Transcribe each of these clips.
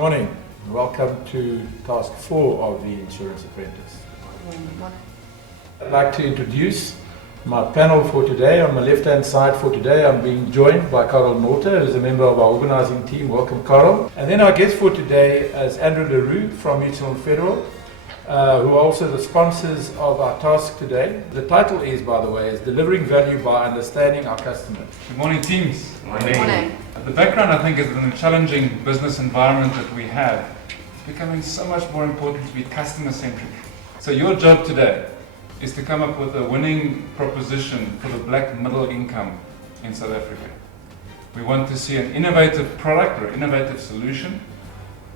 morning. Welcome to task 4 of the Insurance Apprentice. I'd like to introduce my panel for today. On my left-hand side for today, I'm being joined by Karel Norte, who's a member of our organizing team. Welcome, Karel. And then our guest for today is Andrew LaRue from Mutual and Federal, who are also the sponsors of our task today. The title is, by the way, is Delivering Value by Understanding Our Customers. Good morning, teams. Good morning. The background, I think, is that in the challenging business environment that we have, it's becoming so much more important to be customer-centric. So your job today is to come up with a winning proposition for the black middle income in South Africa. We want to see an innovative product or innovative solution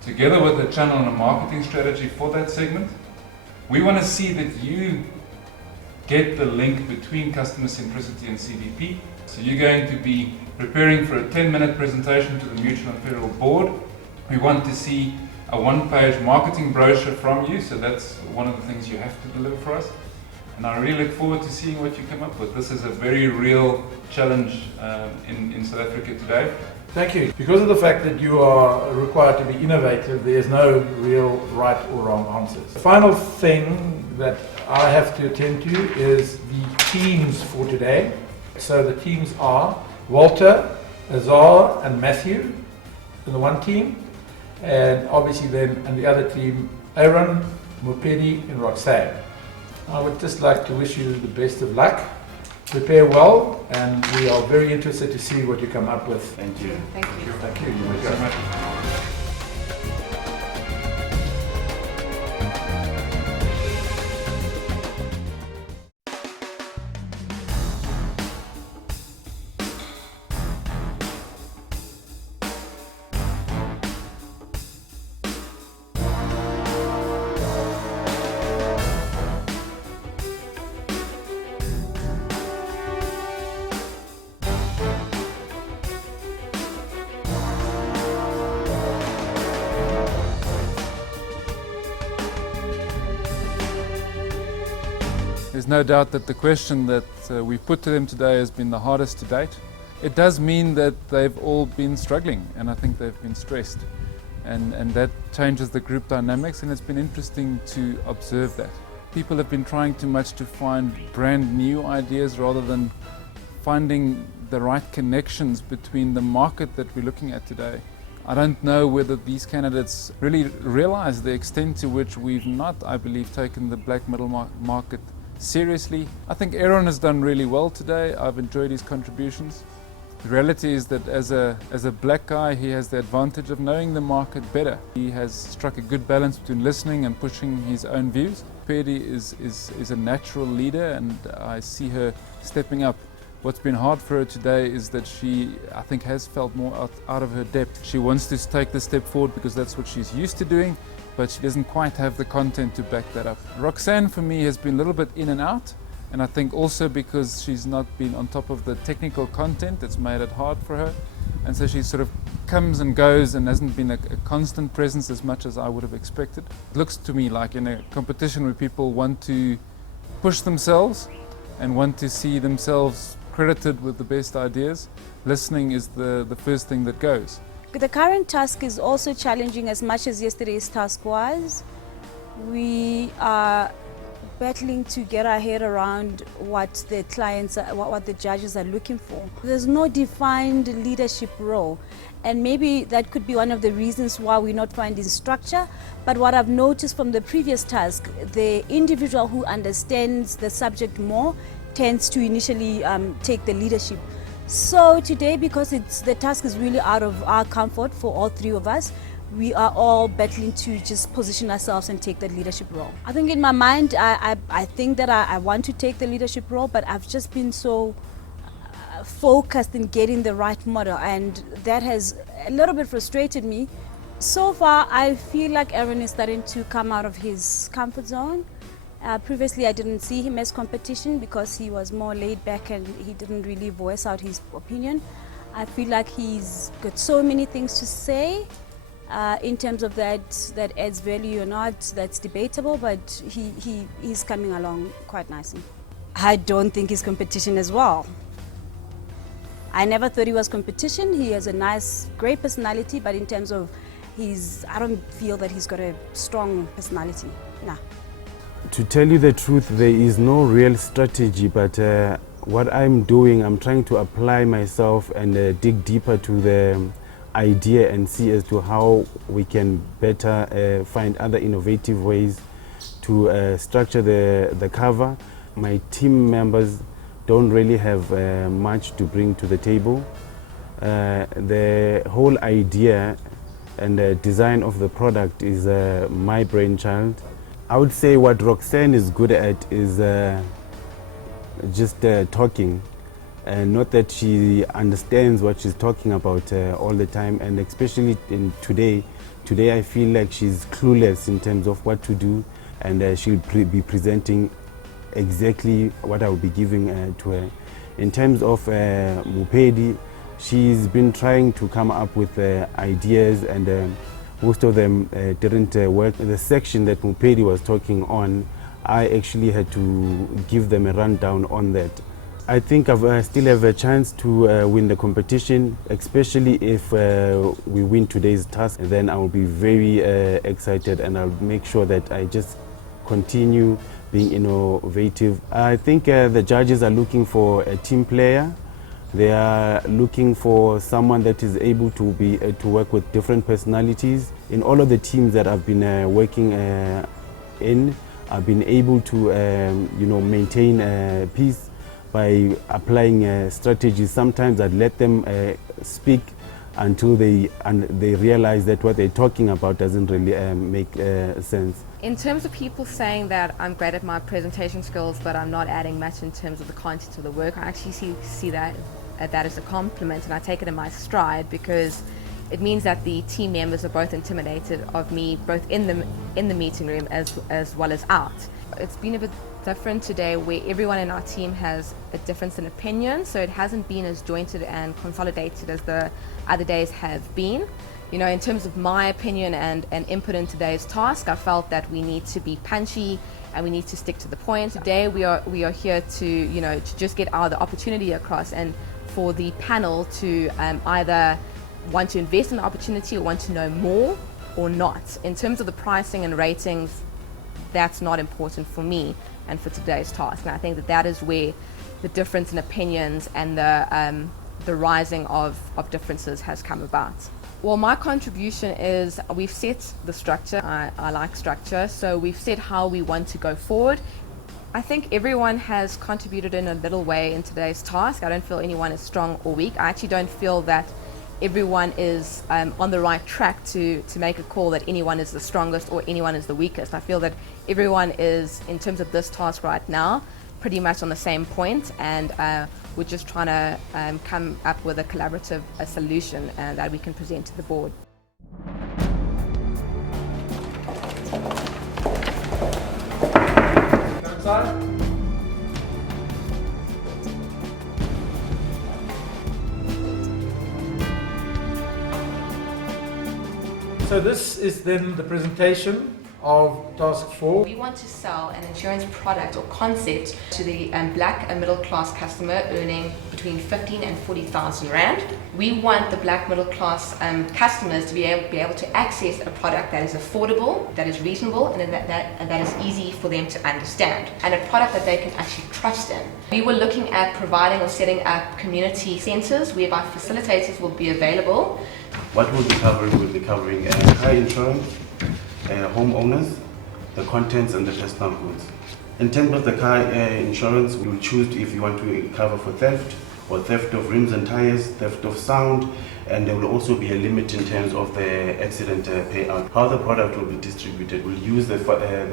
together with a channel and a marketing strategy for that segment. We want to see that you get the link between customer centricity and CVP. So you're going to be preparing for a 10-minute presentation to the Mutual and Federal Board. We want to see a one-page marketing brochure from you, so that's one of the things you have to deliver for us. And I really look forward to seeing what you come up with. This is a very real challenge in South Africa today. Thank you. Because of the fact that you are required to be innovative, there's no real right or wrong answers. The final thing that I have to attend to is the teams for today. So the teams are Walter, Azar and Matthew in the one team, and obviously then in the other team, Aaron, Mopedi and Roxanne. I would just like to wish you the best of luck. Prepare well, and we are very interested to see what you come up with. Thank you. Thank you. Thank you. Thank you so much. There's no doubt that the question that we put to them today has been the hardest to date. It does mean that they've all been struggling, and I think they've been stressed. And that changes the group dynamics, and it's been interesting to observe that. People have been trying too much to find brand new ideas rather than finding the right connections between the market that we're looking at today. I don't know whether these candidates really realize the extent to which we've not, I believe, taken the black middle market seriously. I think Aaron has done really well today. I've enjoyed his contributions. The reality is that as a black guy, he has the advantage of knowing the market better. He has struck a good balance between listening and pushing his own views. Pedi is a natural leader, and I see her stepping up. What's been hard for her today is that she, I think, has felt more out of her depth. She wants to take the step forward because that's what she's used to doing, but she doesn't quite have the content to back that up. Roxanne, for me, has been a little bit in and out, and I think also because she's not been on top of the technical content, it's made it hard for her. And so she sort of comes and goes and hasn't been a constant presence as much as I would have expected. It looks to me like in a competition where people want to push themselves and want to see themselves credited with the best ideas, listening is the first thing that goes. The current task is also challenging as much as yesterday's task was. We are battling to get our head around what the clients, what the judges are looking for. There's no defined leadership role, and maybe that could be one of the reasons why we're not finding structure. But what I've noticed from the previous task, the individual who understands the subject more tends to initially take the leadership. So today, because the task is really out of our comfort for all three of us, we are all battling to just position ourselves and take that leadership role. I think in my mind, I think that I want to take the leadership role, but I've just been so focused in getting the right model, and that has a little bit frustrated me. So far, I feel like Aaron is starting to come out of his comfort zone. Previously, I didn't see him as competition because he was more laid back and he didn't really voice out his opinion. I feel like he's got so many things to say in terms of that adds value or not, that's debatable, but he's coming along quite nicely. I don't think he's competition as well. I never thought he was competition. He has a nice, great personality, but in terms of I don't feel that he's got a strong personality. Nah. To tell you the truth, there is no real strategy, but what I'm doing, I'm trying to apply myself and dig deeper to the idea and see as to how we can better find other innovative ways to structure the cover. My team members don't really have much to bring to the table. The whole idea and the design of the product is my brainchild. I would say what Roxanne is good at is just talking, and not that she understands what she's talking about all the time, and especially in today I feel like she's clueless in terms of what to do, and she'll be presenting exactly what I will be giving to her. In terms of Mupedi, she's been trying to come up with ideas, and most of them didn't work. The section that Mupedi was talking on, I actually had to give them a rundown on that. I think I still have a chance to win the competition, especially if we win today's task. Then I will be very excited, and I'll make sure that I just continue being innovative. I think the judges are looking for a team player. They are looking for someone that is able to work with different personalities. In all of the teams that I've been working in, I've been able to maintain peace by applying strategies. Sometimes I'd let them speak until they realize that what they're talking about doesn't really make sense. In terms of people saying that I'm great at my presentation skills, but I'm not adding much in terms of the content of the work, I actually see that as a compliment, and I take it in my stride, because it means that the team members are both intimidated of me, both in the meeting room as well as out. It's been a bit different today, where everyone in our team has a difference in opinion, so it hasn't been as jointed and consolidated as the other days have been. You know, in terms of my opinion and input in today's task, I felt that we need to be punchy and we need to stick to the point. Today we are here to just get the opportunity across, and for the panel to either want to invest in the opportunity or want to know more or not. In terms of the pricing and ratings, that's not important for me and for today's task. And I think that is where the difference in opinions and the rising of differences has come about. Well, my contribution is we've set the structure. I like structure, so we've set how we want to go forward. I think everyone has contributed in a little way in today's task. I don't feel anyone is strong or weak. I actually don't feel that everyone is on the right track to make a call that anyone is the strongest or anyone is the weakest. I feel that everyone is, in terms of this task right now, pretty much on the same point, and we're just trying to come up with a collaborative solution that we can present to the board. So this is then the presentation of Task 4. We want to sell an insurance product or concept to the black and middle class customer earning between 15 and 40,000 Rand. We want the black middle class customers to be able to access a product that is affordable, that is reasonable, and that is easy for them to understand, and a product that they can actually trust in. We were looking at providing or setting up community centres whereby facilitators will be available. What we'll be covering car insurance, homeowners, the contents and the personal goods. In terms of the car insurance, we will choose if you want to cover for theft or theft of rims and tires, theft of sound, and there will also be a limit in terms of the accident payout. How the product will be distributed, we'll use the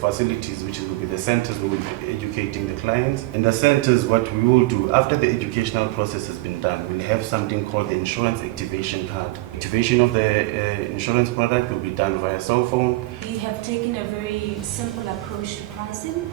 facilities, which will be the centers where we'll be educating the clients. In the centers, what we will do, after the educational process has been done, we'll have something called the insurance activation card. Activation of the insurance product will be done via cell phone. We have taken a very simple approach to pricing.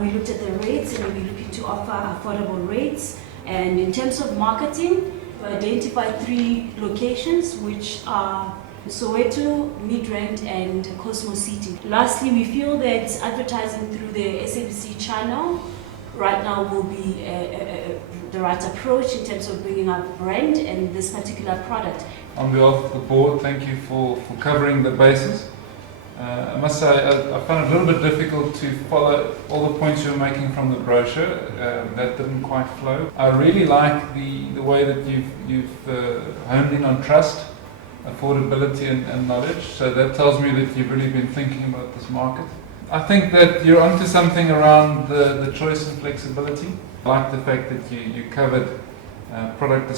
We looked at the rates, and we're looking to offer affordable rates. And in terms of marketing, we identified 3 locations, which are Soweto, Midrand, and Cosmo City. Lastly, we feel that advertising through the SABC channel right now will be the right approach in terms of bringing up brand and this particular product. on behalf of the board, thank you for covering the bases. I must say I found it a little bit difficult to follow all the points you were making from the brochure. That didn't quite flow. I really like the way that you've honed in on trust, affordability and knowledge. So that tells me that you've really been thinking about this market. I think that you're onto something around the choice and flexibility. I like the fact that you covered product